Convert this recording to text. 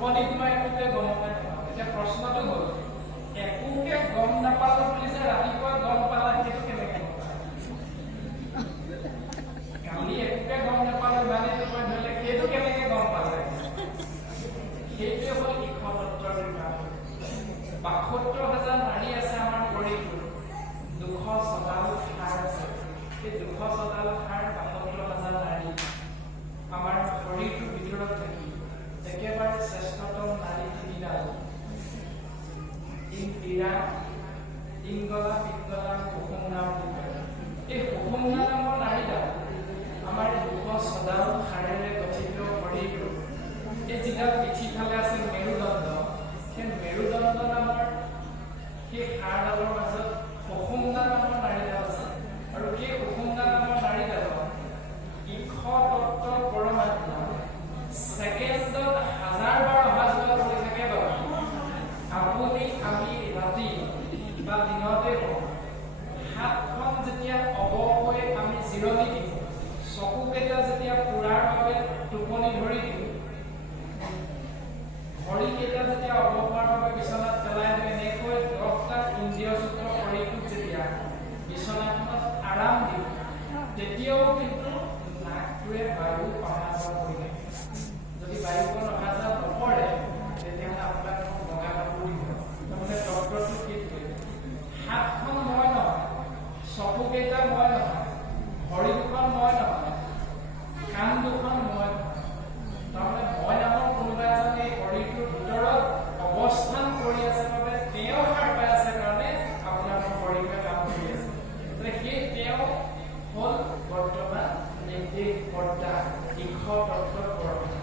টোপনিত মই একোকে গম পাই নহয়। এতিয়া প্ৰশ্নটো হ'ল একোকে গম নাপালো বুলি যে ৰাতিপুৱা গম পালা সেইটো কেনেকে গম পালা? কালি একোকে গম নাপালো মানে টোপনি ধৰিলে সেইটো কেনেকে গম পালে? সেইটোৱে হ'ল ইক্ষতত্বৰ কাম। ৭২,০০০ নাৰী আছে আমাৰ শৰীৰটোত, ২০০ ছডাল হাড় আছে। সেই ২০০ ছডাল হাড় ৭২,০০০ নাৰী আমাৰ শৰীৰটোৰ ভিতৰত থাকি একেবাৰে শ্ৰেষ্ঠতম নাৰী ৩ডাল ইন্দিৰা, ইংগলা, পিংগলা, সুষুম্না বুলি কয়। এই সুষুম্না নামৰ নাৰীডাল আমাৰ ২০০ ছডাল হাড়েৰে গঠিত শৰীৰটো, এই যিডাল পিঠিফালে আছে মেৰুদণ্ড, সেই মেৰুদণ্ড নামৰ সেই হাড়ডালৰ মাজত সুষুম্না নামৰ নাৰীডাল আছে। আৰু সেই সুষুম্না নামৰ নাৰীডালত ইক্ষতত্ত্ব পৰমাত্মা ছেকেণ্ডত ১০০০ বাৰ অহা যোৱা কৰি থাকে। বাবা আপুনি আমি ৰাতি বা দিনতে হওক হাতখন যেতিয়া অবস হৈ আমি জিৰণি দিওঁ, চকুকেইটা যেতিয়া পুৰাৰ বাবে টোপনি ধৰি দিওঁ, ভৰিকেইটা যেতিয়া অৱসৰৰ বাবে বিচনাত পেলাই দিওঁ, এনেকৈ ১০টা ইন্দ্ৰিয়যুক্ত শৰীৰটোক যেতিয়া বিচনাখনত আৰাম দিওঁ, তেতিয়াও কিন্তু নাকটোৱে বায়ু অহা যোৱা কৰি থাকে। যদি বায়ুকণ অহা যোৱা নকৰে তেতিয়াহ'লে আপোনাক বগা কাপোৰ দিব। তাৰমানে ডক্টৰটো সেইটোৱে, হাতখন মই নহয়, চকুকেইটা মই নহয়, ভৰি দুখন মই নহয়, কাণ দুখন মই নহয়। তাৰমানে মই নামৰ কোনোবা এজন এই শৰীৰটোৰ ভিতৰত অৱস্থান কৰি আছে বাবে তেওঁ সাৰ পাই আছে কাৰণে আপোনাৰ শৰীৰটোৱে কাম কৰি আছে। সেই তেওঁ হ'ল বৰ্তমান নিৰ্দেশ কৰ্তা ইক্ষতত্ত্বৰ পৰমাত্মা।